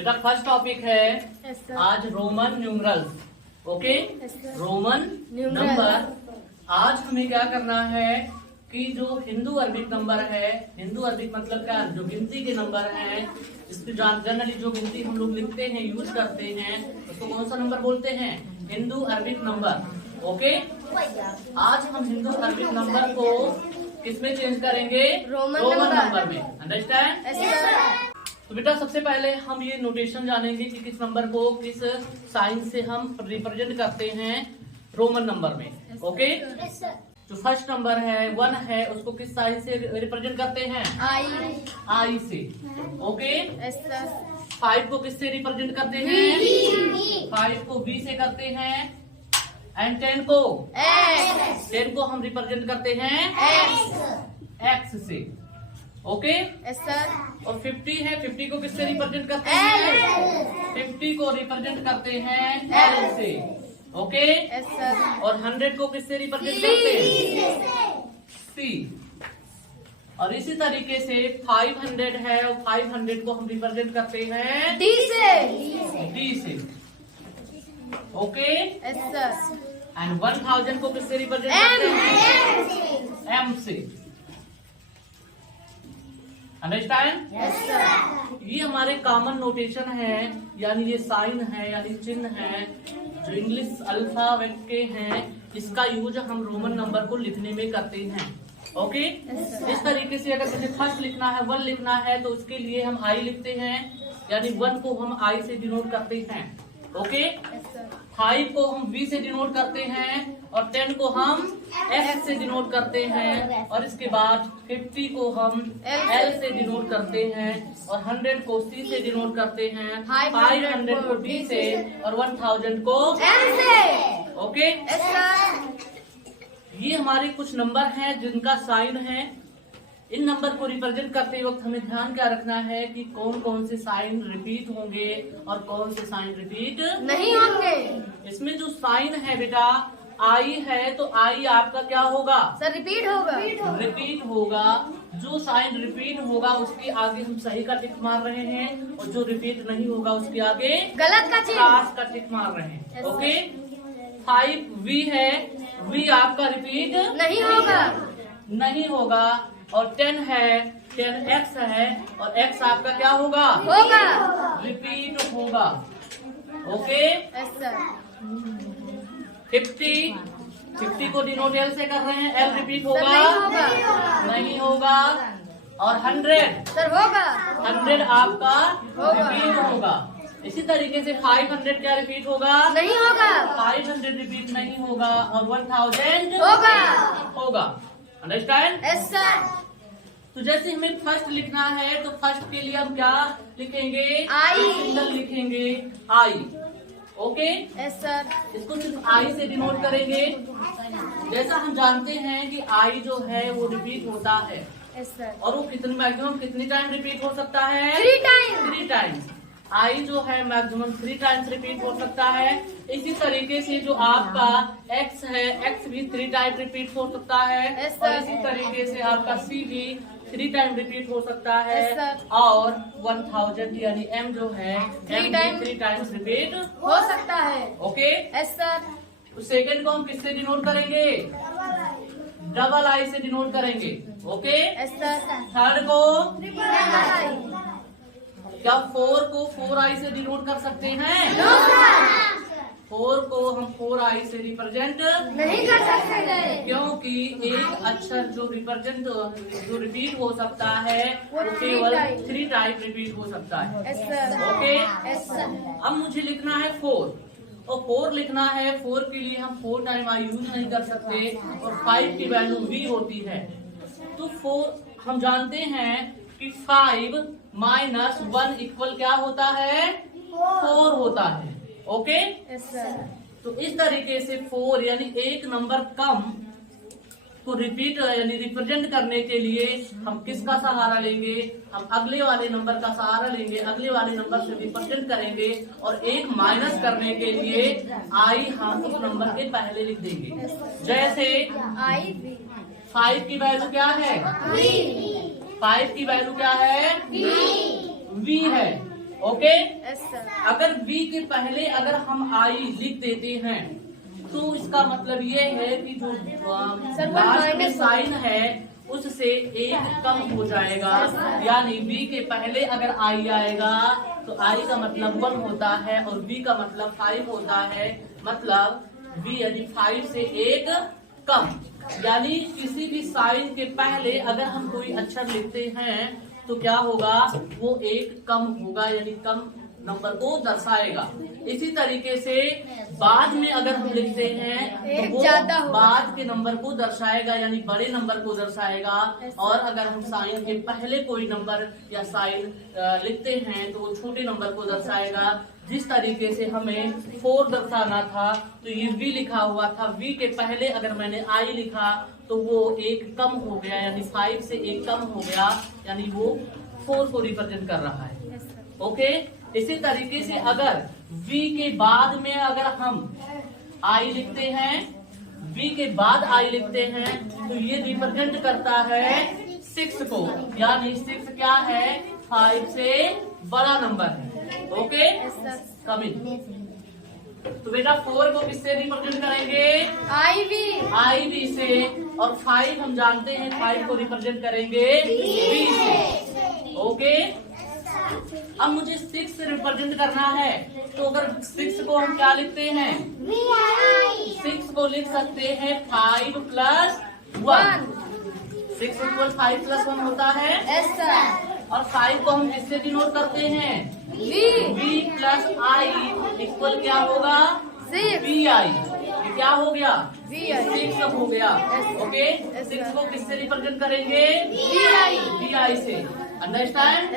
बेटा first topic है आज Roman numerals. Okay, Roman number. आज हमें क्या करना है कि जो हिंदू अरबिक नंबर है, हिंदू अरबिक मतलब क्या, जो गिनती के नंबर हैं, इसकी जनरली जो गिनती हम लोग लिखते हैं, यूज करते हैं, उसको कौन सा नंबर बोलते हैं? Hindu Arabic number. ओके, आज हम हिंदू अरबिक नंबर को किसमें चेंज करेंगे? रोमन नंबर में। अंडरस्टैंड? तो बेटा सबसे पहले हम ये नोटेशन जानेंगे कि किस नंबर को किस साइन से हम रिप्रेजेंट करते हैं रोमन नंबर में। ओके, जो फर्स्ट नंबर है 1 है, उसको किस साइन से रिप्रेजेंट करते हैं? आई से। ओके, 5 को किससे रिप्रेजेंट करते हैं? 5 को V से करते हैं। एंड 10 को? 10 को हम रिप्रेजेंट करते हैं X से। ओके, और 50 है, 50 को किससे रिप्रेजेंट करते हैं? 50 को रिप्रेजेंट करते हैं L से। ओके, और 100 को किससे रिप्रेजेंट करते हैं? C। और इसी तरीके से 500 है, और 500 को हम रिप्रेजेंट करते हैं D से। ओके, एंड 1000 को किससे रिप्रेजेंट करते हैं? M से। अंडरस्टैंड? ये हमारे कॉमन नोटेशन है, यानी ये साइन है, यानी चिन्ह है, जो इंग्लिश अल्फाबेट के हैं, इसका यूज हम रोमन नंबर को लिखने में करते हैं। ओके, इस तरीके से अगर मुझे फर्स्ट लिखना है, 1 लिखना है, तो उसके लिए हम आई लिखते हैं, यानी 1 को हम आई से डिनोट करते हैं। ओके, 5 को हम V से डिनोट करते हैं, और 10 को हम S से डिनोट करते हैं, और इसके बाद 50 को हम L से डिनोट करते हैं, और 100 को C से डिनोट करते हैं, 500 को D से, और 1000 को M से। ओके, ये हमारे कुछ नंबर हैं जिनका साइन है। इन नंबर को रिप्रेजेंट करते वक्त हमें ध्यान क्या रखना है कि कौन कौन से साइन रिपीट होंगे और कौन से साइन रिपीट नहीं होंगे। इसमें जो साइन है बेटा आई है, तो आई आपका क्या होगा? सर रिपीट होगा। रिपीट होगा। जो साइन रिपीट होगा उसके आगे हम सही का टिक मार रहे हैं, और जो रिपीट नहीं होगा उसके आगे गलत का क्रॉस का टिक मार रहे हैं। ओके, 5V है, V आपका रिपीट नहीं होगा, और 10 है, 10X है, और X आपका क्या होगा? रिपीट होगा। ओके, 50 को डिनोट L से कर रहे हैं, L रिपीट होगा? नहीं होगा। और 100 सर होगा। 100 आपका रिपीट होगा। इसी तरीके से 500 क्या रिपीट होगा? नहीं होगा। 500 रिपीट नहीं होगा, और 1000 होगा। अंडरस्टैंड? Yes sir. तो जैसे हमें फर्स्ट लिखना है, तो फर्स्ट के लिए हम क्या लिखेंगे? आई। सिंगल लिखेंगे आई। Okay, yes sir. इसको सिर्फ आई से डिनोट करेंगे। जैसा हम जानते हैं कि आई जो है वो रिपीट होता है, यस सर। और वो मैक्सिमम कितनी टाइम रिपीट हो सकता है? 3 टाइम्स। आई जो है मैक्सिमम 3 टाइम्स रिपीट हो सकता है। इसी तरीके से जो आपका X है, X भी 3 टाइम रिपीट हो सकता है, और इसी तरीके से आपका C भी 3 टाइम रिपीट हो सकता है, और 1000 यानी M जो है 3 टाइम्स रिपीट हो सकता है। Okay, yes sir. तो सेकंड को हम किससे डिनोट करेंगे? डबल आई से डिनोट करेंगे। Okay, yes sir. थर्ड को? क्या 4 को 4i से डिनोट कर सकते हैं? 4 को हम 4i से रिप्रेजेंट नहीं कर सकते, क्योंकि एक अक्षर जो रिपीट हो सकता है वो केवल 3 टाइम रिपीट हो सकता है। ओके, अब मुझे लिखना है 4, और 4 लिखना है। 4 के लिए हम 4 टाइम आई यूज नहीं कर सकते, और 5 की वैल्यू V होती है। तो 4 हम जानते हैं कि 5 माइनस 1 इक्वल क्या होता है? 4 होता है। ओके, तो इस तरीके से 4 यानी एक नंबर कम को रिपीट यानी रिप्रेजेंट करने के लिए हम किसका सहारा लेंगे? हम अगले वाले नंबर का सहारा लेंगे, अगले वाले नंबर से रिप्रेजेंट करेंगे, और एक माइनस करने के लिए आई हम उस नंबर के पहले लिख देंगे। जैसे 5 की वैल्यू क्या है? 5 की वैल्यू क्या है? V है। ओके। Yes sir. अगर V के पहले अगर हम I लिख देते हैं तो इसका मतलब ये है कि जो सर, वो लास्ट में minus साइन है उससे एक कम हो जाएगा। यानी V के पहले अगर I आएगा तो I का मतलब 1 होता है और V का मतलब 5 होता है। मतलब V यानी 5 से एक कम। यानी किसी भी साइन के पहले अगर हम कोई अक्षर लिखते हैं तो क्या होगा, वो एक कम होगा यानी कम नंबर को दर्शाएगा। इसी तरीके से बाद में अगर हम लिखते हैं तो एक वो ज्यादा होगा। बाद के नंबर को दर्शाएगा यानी बड़े नंबर को दर्शाएगा। और अगर हम साइन के पहले कोई नंबर या साइन लिखते हैं तो वो छोटे नंबर को दर्शाएगा। जिस तरीके से हमें 4 दर्शाना था तो ये V लिखा हुआ था, V के पहले अगर मैंने I लिखा तो वो एक कम हो गया यानी 5 से एक कम हो गया यानी वो 4 को रिप्रेजेंट कर रहा है। Yes sir. ओके। इसी तरीके से अगर V के बाद में अगर हम I लिखते हैं, V के बाद I लिखते हैं तो ये रिप्रेजेंट करता है 6 को। यानी 6 क्या है, 5 से बड़ा नंबर है। ओके। Yes sir. कमिंग। तो बेटा 4 को किससे रिप्रेजेंट करेंगे, IV से। और 5 हम जानते हैं 5 को रिप्रेजेंट करेंगे V से। ओके। अब मुझे 6 रिप्रेजेंट करना है तो अगर 6 को हम क्या लिखते हैं, 6 को लिख सकते हैं 5 प्लस 1। 6 इक्वल 5 प्लस 1 होता है। Yes sir. और 5 को हम किससे डिनोट करते हैं, V प्लस I इक्वल क्या होगा, VI। ये क्या हो गया, VI। 6 हो गया। Yes. ओके। Yes, 6 sir. को किससे रिप्रेजेंट करेंगे, VI से। अंडरस्टैंड।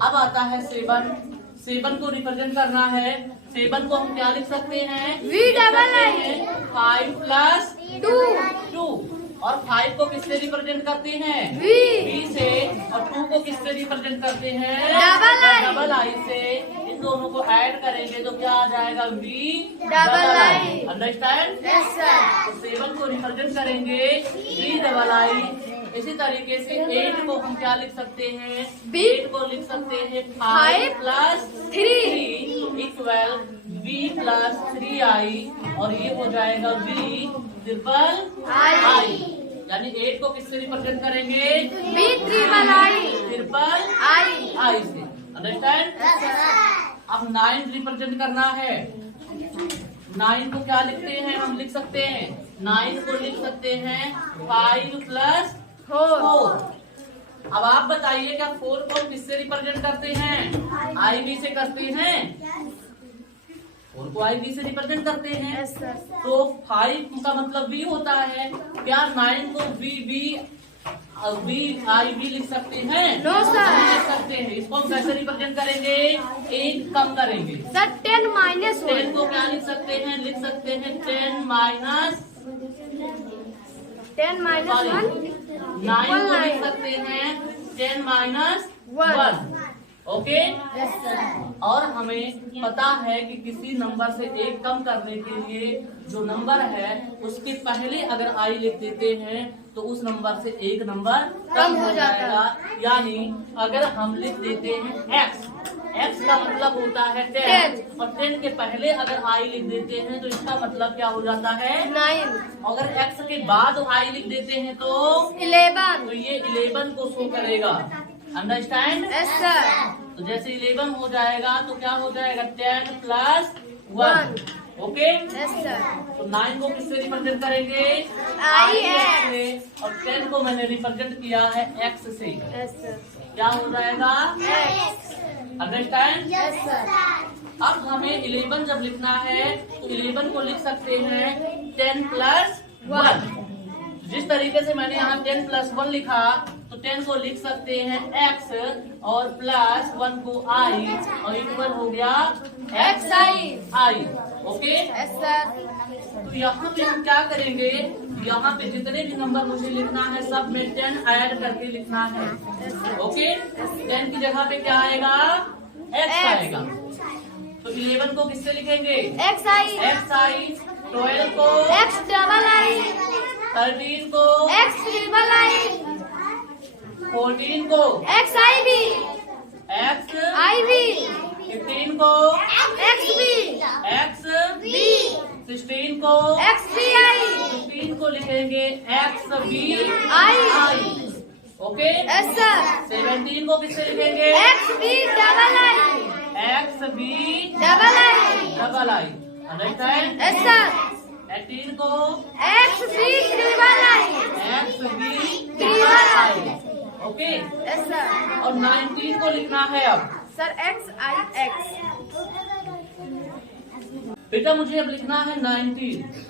अब आता है 7 को रिप्रेजेंट करना है। 7 को हम क्या लिख सकते हैं, VII। 5 प्लस 2। 2। और 5 को किससे रिप्रेजेंट करते हैं, V से। और 2 को किससे रिप्रेजेंट करते हैं, डबल I से। इन दोनों को ऐड करेंगे तो क्या आ जाएगा, VII। अंडरस्टैंड। Yes sir. तो 7 को रिप्रेजेंट करेंगे VII। इसी तरीके से 8 को हम क्या लिख सकते हैं, 8 को लिख सकते हैं 5 plus 3 equal V plus 3I। और ये हो जाएगा V ट्रिपल I। यानी 8 को किससे रिप्रेजेंट करेंगे, ट्रिपल I से। अंडरस्टैंड। अब 9 रिप्रेजेंट करना है। 9 को क्या लिखते हैं, हम लिख सकते हैं 9 को लिख सकते हैं 5 प्लस 4। अब आप बताइए क्या 4 को किससे रिप्रेजेंट करते हैं, IV से करते हैं। 4 को IV से रिप्रेजेंट करते हैं। Yes sir. तो 5 का मतलब V होता है। क्या 9 को VIV लिख सकते हैं, नो सर। नहीं लिख सकते हैं। इसको हम कैसे रिप्रेजेंट करेंगे, एक कम करेंगे। सर 10 माइनस 10 को क्या लिख सकते हैं, लिख सकते हैं 10 माइनस 10 माइनस 1। 9 को लिख सकते हैं 10 माइनस 1। ओके। Yes sir. और हमें पता है कि किसी नंबर से एक कम करने के लिए जो नंबर है उसके पहले अगर I लिख देते हैं तो उस नंबर से एक नंबर कम हो जाएगा। यानी अगर हम लिख देते हैं X का मतलब होता है 10 और 10 के पहले अगर I लिख देते हैं तो इसका मतलब क्या हो जाता है, 9। अगर X के बाद I लिख देते हैं तो 11। ये 11 को शो करेगा। अंडरस्टैंड। Yes sir. तो जैसे 11 हो जाएगा तो क्या हो जाएगा 10 प्लस 1। ओके। Yes sir. तो 9 को किससे रिप्रेजेंट करेंगे, IX से। और 10 को मैंने रिप्रेजेंट किया है X से। Yes sir. क्या हो जाएगा, X। अंडरस्टैंड। Yes sir. अब हमें 11 जब लिखना है तो 11 को लिख सकते हैं 10 प्लस 1। जिस तरीके से मैंने यहाँ 10 प्लस 1 लिखा तो 10 को लिख सकते हैं X और प्लस 1 को I और इक्वल हो गया XI। ओके। Yes sir. तो यहाँ पे हम क्या करेंगे, यहाँ पे जितने भी नंबर मुझे लिखना है सब में 10 ऐड करके लिखना है। ओके। 10 की जगह पे क्या आएगा, X आएगा। तो 11 को किससे लिखेंगे, XI। 12 को XII। 13 को XIII। 14 को XIV। को एक्स बी एक्स बी 16 को एक्स बी आई 15 को लिखेंगे X V I okay. Yes sir 17 को किससे लिखेंगे X V double I X V double I double I understand. Yes sir 18 को X V triple I X V triple I okay. Yes sir और 19 को लिखना है अब सर एक्स आई x बेटा मुझे अब लिखना है 19।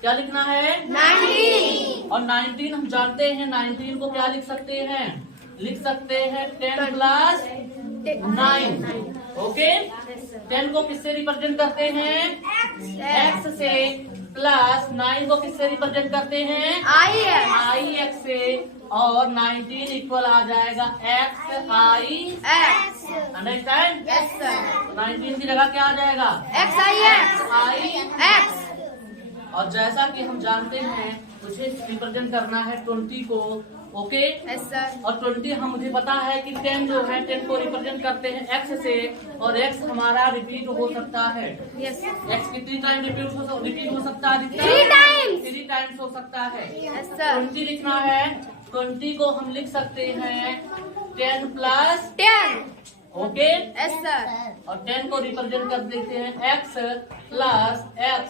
क्या लिखना है 19 और 19 हम जानते हैं 19 को क्या लिख सकते हैं, लिख सकते हैं 10 प्लस 9 ओके। 10 को किससे रिप्रेजेंट करते हैं x से, प्लस 9 को किससे रिप्रेजेंट करते हैं आई है आई एक्स से, और 19 इक्वल आ जाएगा x आई एक्स अंडरस्टैंड। यस सर 19 की जगह क्या आ जाएगा एक्स आई एक्स आई। एक्स और जैसा कि हम जानते हैं मुझे रिप्रेजेंट करना है 20 को ओके। यस सर और 20 हम मुझे पता है कि 10 जो है 10 को रिप्रेजेंट करते हैं x से, और x हमारा रिपीट हो सकता है। यस x कितनी टाइम रिपीट हो सकता है 3 times 3 टाइम्स हो सकता है। यस सर 20 लिखना है, 20 को हम लिख सकते हैं 10 प्लस 10 ओके। यस सर और 10 को रिप्रेजेंट कर देते हैं x प्लस x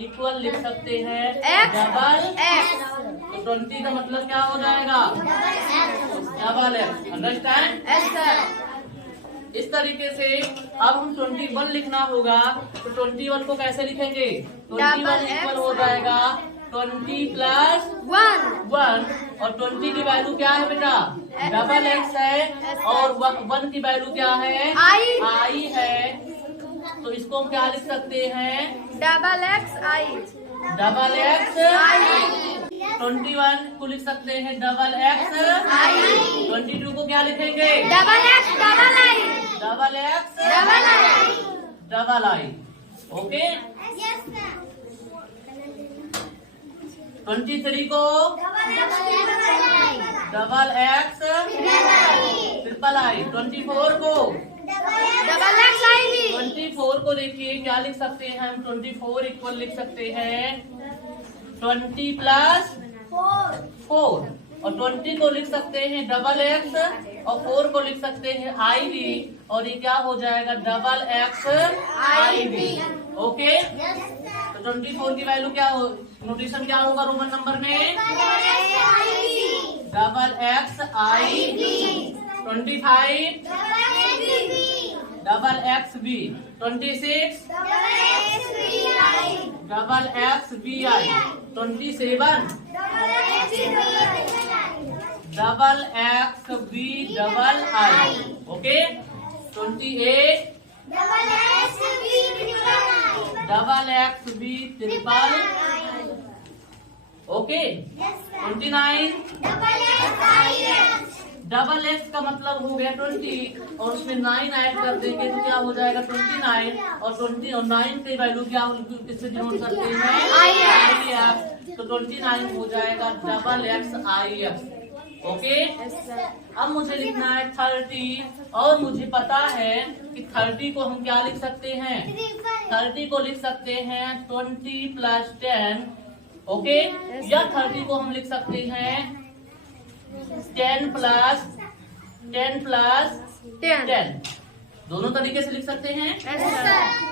इक्वल लिख सकते हैं X डबल एक्स तो 20 का मतलब क्या हो जाएगा double x understand. Yes sir इस तरीके से अब हम 21 लिखना होगा, तो 21 को कैसे लिखेंगे 21 इक्वल हो जाएगा 20 प्लस 1 1 और 20 की वैल्यू क्या है बेटा डबल x है, और 1 की वैल्यू क्या है आई है। तो इसको हम क्या लिख सकते हैं double X I double X I 21 को लिख सकते हैं डबल एक्स आई 22 को क्या लिखेंगे double x double I double x double I double I okay. 23 को डबल एक्स ट्रिपल आई 24 को डबल एक्स आई भी 24 को देखिए क्या लिख सकते हैं हम 24 इक्वल लिख सकते हैं 20 प्लस 4 और 20 को लिख सकते हैं डबल एक्स और 4 को लिख सकते हैं आई भी, और ये क्या हो जाएगा डबल एक्स आई भी ओके। तो 24 की वैल्यू क्या हो, नोटेशन क्या होगा रोमन नंबर में double X I 25 double X V 26 double X V I 27 double X V double I okay. 28 double X V triple okay. 29 double X का मतलब हो गया 20 और उसमें 9 ऐड कर देंगे तो क्या हो जाएगा 29 और 20 और 9 की वैल्यू क्या किससे डिनोट करते हैं आई एक्स, तो 29 हो जाएगा डबल एक्स आई एक्स ओके। अब मुझे लिखना है 30 और मुझे पता है कि 30 को हम क्या लिख सकते हैं 30 को लिख सकते हैं 20 प्लस 10 ओके, या 30 को हम लिख सकते हैं 10 प्लस 10 दोनों तरीके से लिख सकते हैं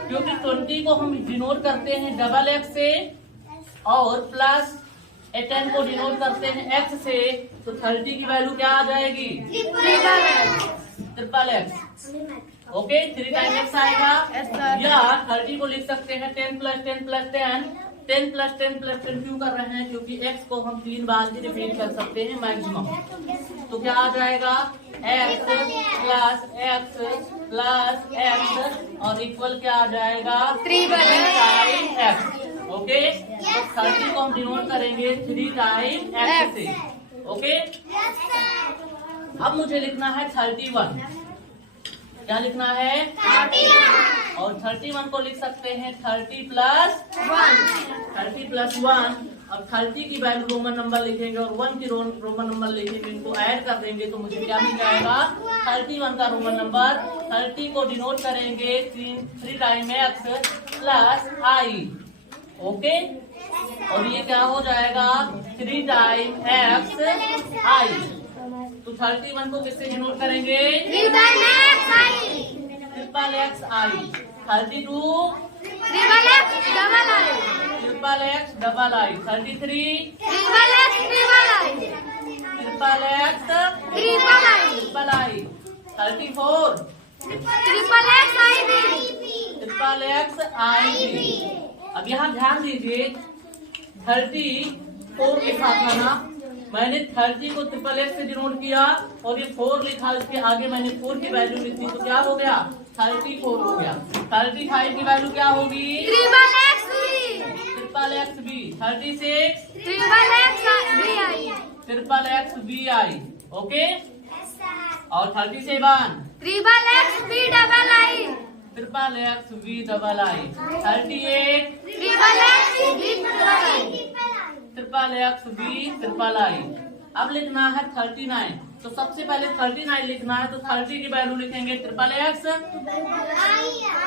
क्योंकि 20 को हम डिनोट करते हैं डबल एक्स से और प्लस 10 को डिनोट करते हैं एक्स से, तो 30 की वैल्यू क्या आ जाएगी triple x okay. 3 time x आएगा, या 30 को लिख सकते हैं 10 प्लस 10 प्लस 10 प्लस 10 क्यों कर रहे हैं क्योंकि x को हम 3 बार ही रिपीट कर सकते हैं मैक्सिमम, तो क्या आ जाएगा x प्लस x और इक्वल क्या आ जाएगा 3 टाइम x ओके। तो 30 को हम डिनोट करेंगे 3 टाइम x से ओके। अब मुझे लिखना है 31 क्या लिखना है? 31 और 31 को लिख सकते हैं 30 प्लस 1। अब 30 की वैल्यू रोमन नंबर लिखेंगे और 1 की रोमन नंबर लिखेंगे, इनको ऐड कर देंगे तो मुझे क्या मिल जाएगा? 31 का रोमन नंबर। 30 को डिनोट करेंगे 3 time x plus i। Okay, और ये क्या हो जाएगा? 3 टाइम x i। तो 31 को किससे डिनोट करेंगे? 3 time x i। Triple X I. 32 triple x double i। Triple X double I. 33 triple x triple i। Triple X triple i। Triple I. 34 triple x i v। Triple X I V. अब यहाँ ध्यान दीजिए 34 के साथ है ना, मैंने 30 को ट्रिपल एक्स से डिनोट किया और ये 4 लिखा, इसके आगे मैंने 4 की वैल्यू लिखी तो क्या हो गया? 34 हो गया। 35 की वैल्यू क्या होगी? Triple x v। Triple X V. 36 triple x v i। Triple X V I. Okay, और 37 triple x v double i। Triple X V double I. 38 triple x v double i। Triple X V triple I. अब लिखना है 39, तो सबसे पहले 39 लिखना है तो 30 की वैल्यू लिखेंगे ट्रिपल एक्स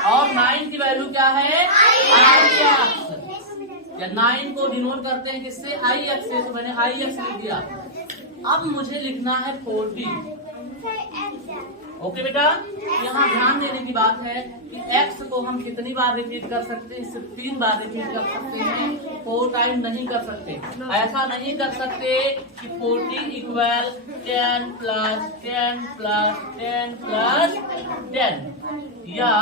और 9 की वैल्यू क्या है? आई एक्स। या 9 को डिनोट करते हैं किससे? आई एक्स से, तो मैंने आई एक्स लिख दिया। अब मुझे लिखना है 40। ओके बेटा, यहाँ ध्यान देने की बात है कि x को हम कितनी बार रिपीट कर सकते हैं? सिर्फ 3 बार रिपीट कर सकते हैं, 4 टाइम नहीं कर सकते। ऐसा नहीं कर सकते कि 40 इक्वल 10 प्लस 10 प्लस 10 प्लस 10 या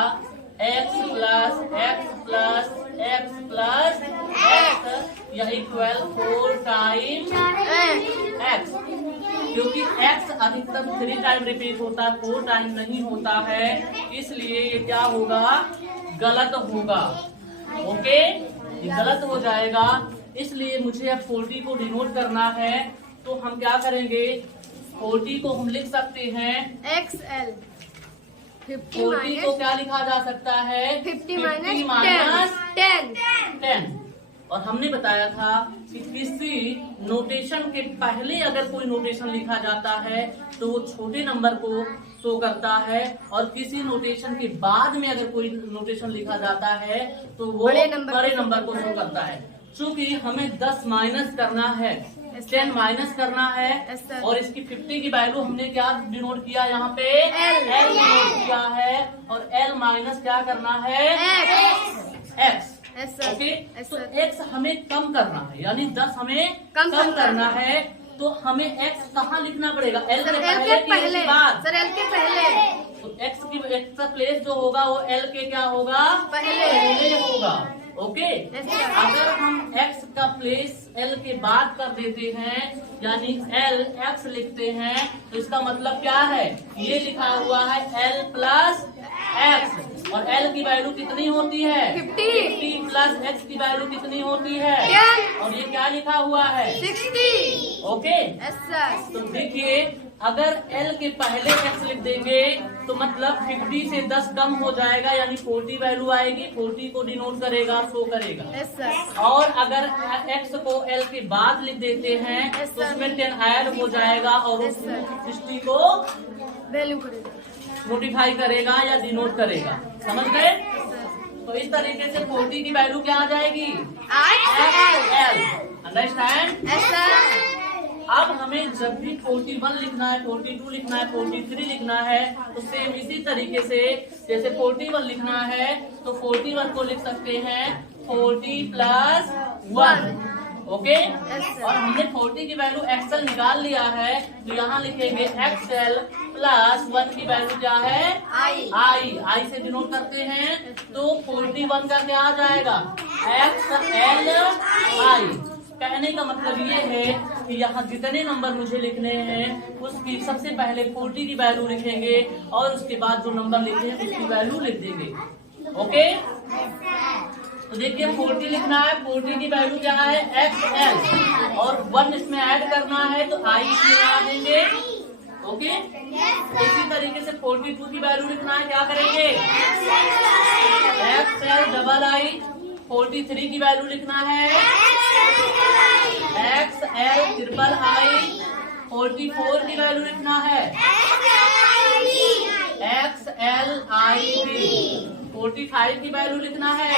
x plus x plus x plus x या इक्वल 4 टाइम x, क्योंकि x अधिकतम 3 टाइम रिपीट होता है, 4 टाइम नहीं होता है, इसलिए ये क्या होगा? गलत होगा। ओके, ये गलत हो जाएगा। इसलिए मुझे अब 40 को डिनोट करना है, तो हम क्या करेंगे? 40 को हम लिख सकते हैं XL। 40 को क्या लिखा जा सकता है? 50 माइनस 10। 10। और हमने बताया था कि किसी नोटेशन के पहले अगर कोई नोटेशन लिखा जाता है तो वो छोटे नंबर को शो करता है, और किसी नोटेशन के बाद में अगर कोई नोटेशन लिखा जाता है तो वो बड़े नंबर को शो करता है। चूंकि हमें 10 माइनस करना है, 10 माइनस करना है, और इसकी 50 की वैल्यू हमने क्या डिनोट किया? यहाँ पे L डिनोट किया है, और L माइनस क्या करना है? X। ओके, तो x हमें कम करना है, यानी 10 हमें कम करना है, तो हमें x कहाँ लिखना पड़ेगा? L के पहले की बाद। सर L के पहले। तो x का प्लेस जो होगा वो L के क्या होगा? पहले होगा। ओके, अगर हम x का प्लेस L के बाद कर देते हैं, यानी L x लिखते हैं, तो इसका मतलब क्या है? ये लिखा हुआ है L प्लस x, और L की वैल्यू कितनी होती है? 50 प्लस x की वैल्यू कितनी होती है? 10। और ये क्या लिखा हुआ है? 60। ओके, सर तो देखिए अगर L के पहले x लिख देंगे तो मतलब 50 से 10 कम हो जाएगा, यानी 40 वैल्यू आएगी, 40 को डिनोट करेगा, शो करेगा। सर और अगर x को L के बाद लिख देते हैं तो उसमें 10 ऐड हो जाएगा और उस 60 को वैल्यू करेगा, नोटिफाई करेगा या डिनोट करेगा। समझ गए? तो इस तरीके से 40 की वैल्यू क्या आ जाएगी? अंडरस्टैंड? सर अब हमें जब भी 41 लिखना है, 42 लिखना है, 43 लिखना है, तो सेम इसी तरीके से जैसे 41 लिखना है तो 41 को लिख सकते हैं 40 प्लस 1। ओके, और हमने 40 की वैल्यू एक्सएल निकाल लिया है, तो यहाँ लिखेंगे एक्सएल प्लस 1 की वैल्यू क्या है? आई से डिनोट करते हैं, तो 41 का क्या आ जाएगा? एक्सएल आई। कहने का मतलब ये है कि यहाँ जितने नंबर मुझे लिखने हैं उसकी सबसे पहले 40 की वैल्यू लिखेंगे और उसके बाद जो नंबर लिखे हैं उसकी वैल्यू लिख देंगे। ओके, तो देखिए 40 लिखना है, 40 की वैल्यू क्या है? XL, और 1 इसमें ऐड करना है तो I इसमें लगा देंगे। ओके। इसी तरीके से 42 की वैल्यू लिखना है, क्या करेंगे? XLII। 43 की वैल्यू लिखना है XLIII। 44 की वैल्यू लिखना है XLIV। 45 की वैल्यू लिखना है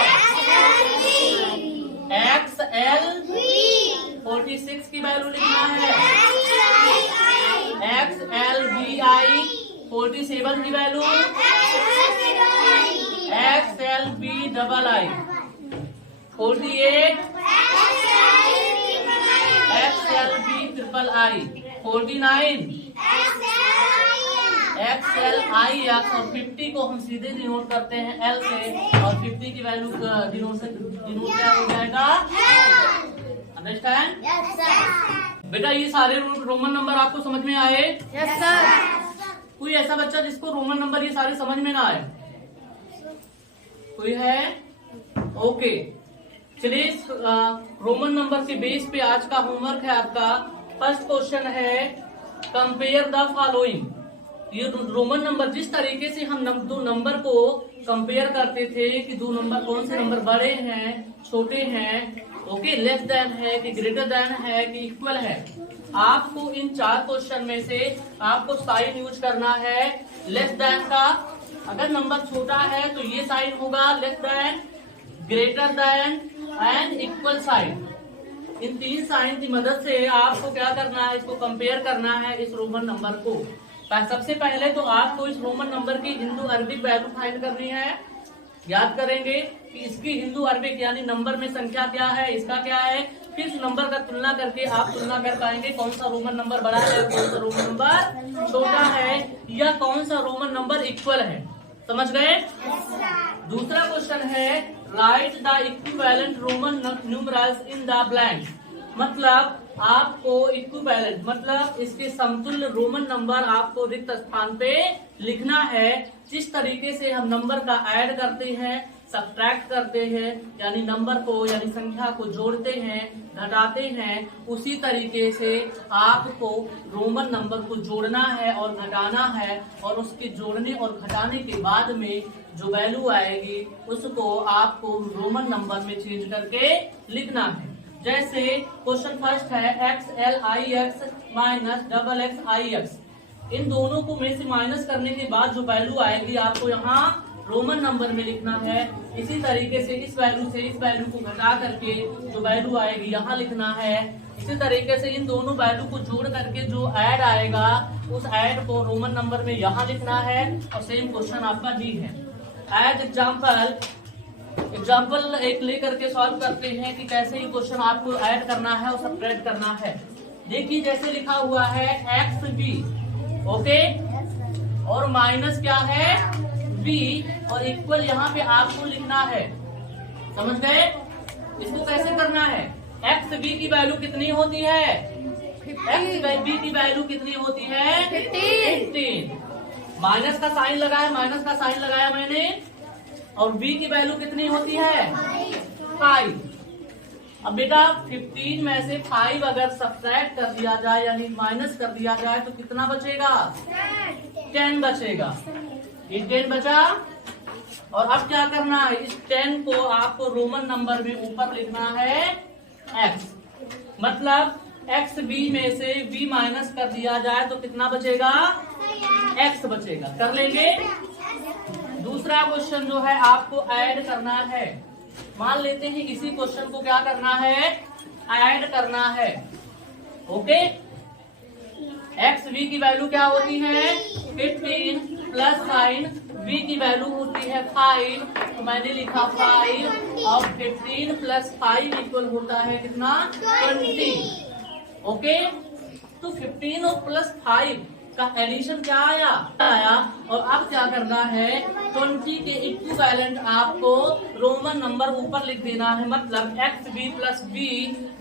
XLV। 46 की वैल्यू लिखना है XLVI। 47 की वैल्यू XLBII। 48 XLBIII। 49 XLIX। और 50 को हम सीधे डिनोट करते हैं L से, और 50 की वैल्यू डिनोट क्या हो जाएगा? अंडरस्टैंड? बेटा ये सारे रोमन नंबर आपको समझ में आए? Yes sir. कोई ऐसा बच्चा जिसको रोमन नंबर ये सारे समझ में ना आए? कोई है? ओके, चलिए रोमन नंबर के बेस पे आज का होमवर्क है आपका। फर्स्ट क्वेश्चन है कंपेयर द फॉलोइंग। ये रोमन नंबर, जिस तरीके से हम दो नंबर को कंपेयर करते थे कि दो नंबर, कौन से नंबर बड़े हैं, छोटे हैं, ओके, लेस देन है कि ग्रेटर देन है कि इक्वल है, आपको इन 4 क्वेश्चन में से आपको साइन यूज करना है लेस देन का। अगर नंबर छोटा है तो ये साइन होगा less than, greater than and equal sign. इन 3 साइन की मदद से आपको क्या करना है? इसको कंपेयर करना है इस रोमन नंबर को। सबसे पहले तो आपको इस रोमन नंबर की हिंदू अरबिक वैल्यू फाइंड करनी है। याद करेंगे कि इसकी हिंदू अरबिक यानी नंबर में संख्या क्या है, इसका क्या है, फिर इस नंबर का तुलना करके आप तुलना कर पाएंगे कौन सा रोमन नंबर बड़ा है, कौन सा रोमन नंबर छोटा है, या कौन सा रोमन नंबर इक्वल है। समझ गए? दूसरा क्वेश्चन है right the equivalent Roman numerals in the blank. मतलब आपको इक्विवेलेंट मतलब इसके समतुल्य रोमन नंबर आपको रिक्त स्थान पे लिखना है। जिस तरीके से हम नंबर का ऐड करते हैं, सब्ट्रैक्ट करते हैं, यानी नंबर को यानी संख्या को जोड़ते हैं, घटाते हैं, उसी तरीके से आपको रोमन नंबर को जोड़ना है और घटाना है, और उसके जोड़ने और घटाने के बाद में जो वैल्यू आएगी उसको आपको रोमन नंबर में चेंज करके लिखना है। जैसे क्वेश्चन फर्स्ट है XLIX माइनस XXIX। इन दोनों को में से माइनस करने के बाद जो वैल्यू आएगी आपको यहाँ रोमन नंबर में लिखना है। इसी तरीके से इस वैल्यू से इस वैल्यू को घटा करके जो वैल्यू आएगी यहाँ लिखना है। इसी तरीके से इन दोनों वैल्यू को जोड़ करके जो ऐड आएगा उस ऐड को रोमन नंबर में यहाँ लिखना है। और सेम क्वेश्चन आपका डी है। एज एग्जाम्पल एक लेकर के सॉल्व करते हैं कि कैसे ये क्वेश्चन आपको ऐड करना है और सब्ट्रैक्ट करना है। देखिए जैसे लिखा हुआ है XB, ओके, और माइनस क्या है B, और इक्वल यहाँ पे आपको लिखना है। समझ गए? इसको कैसे करना है? XB की वैल्यू कितनी होती है? XB की वैल्यू कितनी होती है? 15। माइनस का साइन लगाया, माइनस का साइन लगाया मैंने, और b की वैल्यू कितनी होती है? 5। अब बेटा 15 में से 5 अगर सब्ट्रैक्ट कर दिया जाए यानी माइनस कर दिया जाए तो कितना बचेगा? 10 बचेगा। ये 10 बचा। और अब क्या करना है? इस 10 को आपको रोमन नंबर में ऊपर लिखना है x। मतलब XB में से b माइनस कर दिया जाए तो कितना बचेगा? x बचेगा। कर लेंगे। दूसरा क्वेश्चन जो है आपको ऐड करना है। मान लेते हैं इसी क्वेश्चन को क्या करना है? ऐड करना है। ओके, XB की वैल्यू क्या होती है? 15 प्लस साइन B की वैल्यू होती है 5, तो मैंने लिखा 5 और 15 प्लस 5 इक्वल होता है कितना? 20। ओके, तो 15 और प्लस 5 का एडिशन क्या आया? और अब क्या करना है? 20 के इक्विवेलेंट आपको रोमन नंबर ऊपर लिख देना है। मतलब XB प्लस B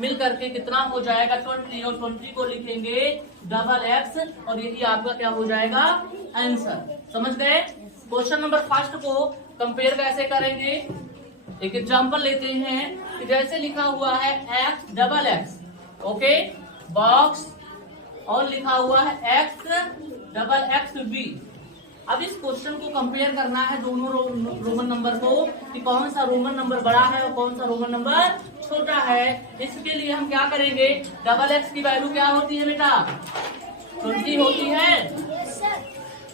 मिल करके कितना हो जाएगा? 20, और 20 को लिखेंगे XX, और यही आपका क्या हो जाएगा? आंसर। समझ गए? क्वेश्चन नंबर फर्स्ट को कंपेयर कैसे करेंगे? एक एग्जांपल लेते हैं कि जैसे लिखा हुआ है XXX, ओके, बॉक्स, और लिखा हुआ है डबल एक्स बी। अब इस क्वेश्चन को कंपेयर करना है दोनों रोमन नंबर को कि कौन सा रोमन नंबर बड़ा है और कौन सा रोमन नंबर छोटा है। इसके लिए हम क्या करेंगे, डबल एक्स की वैल्यू क्या होती है बेटा, 20 होती है,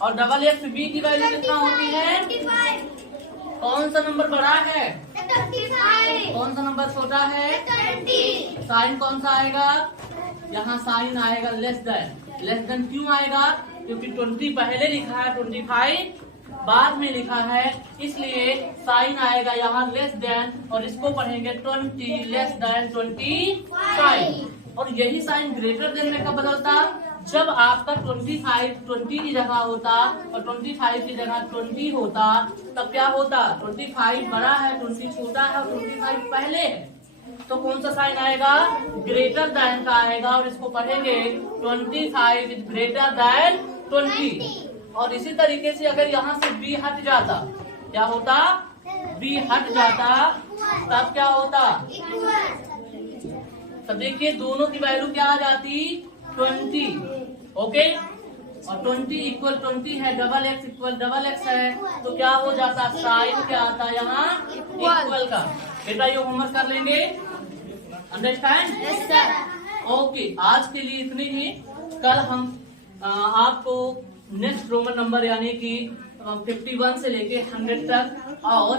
और डबल एक्स बी की वैल्यू कितना होती है। कौन सा नंबर बड़ा है, कौन सा नंबर छोटा है। साइन कौन सा आएगा, यहाँ साइन आएगा लेस देन क्यों आएगा, क्योंकि 20 पहले लिखा है, 25 बाद में लिखा है, इसलिए साइन आएगा यहाँ लेस देन, और इसको पढ़ेंगे 20 लेस देन 25। और यही साइन ग्रेटर देन में कब बदलता, जब आपका 25 20 की जगह होता और 25 की जगह 20 होता, तब क्या होता, 25 बड़ा है, 20 छोटा है और 25 पहले है, तो कौन सा साइन आएगा, ग्रेटर देन का आएगा, और इसको पढ़ेंगे 25 इज ग्रेटर देन 20। और इसी तरीके से अगर यहाँ से b हट जाता, क्या होता, b हट जाता, तब क्या होता, तब देखिए दोनों की वैल्यू क्या आ जाती, 20। ओके, और 20 इक्वल 20 है, double x equal double x है, तो क्या हो जाता, साइन क्या आता है यहाँ, इक्वल का। बेटा ये होमवर्क कर लेंगे, अंडरस्टैंड। Yes sir. ओके, आज के लिए इतनी ही। कल हम आपको नेक्स्ट रोमन नंबर यानी कि 51 से लेके 100 तक और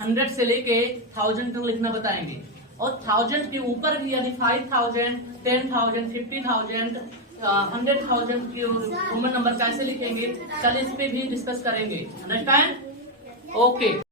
100 से लेके 1000 तक लिखना बताएंगे, और 1000 के ऊपर भी यानी 5000, 10,000, 50,000, 100,000 के रोमन नंबर कैसे लिखेंगे, कल इस पे भी डिस्कस करेंगे। अंडरस्टैंड। ओके।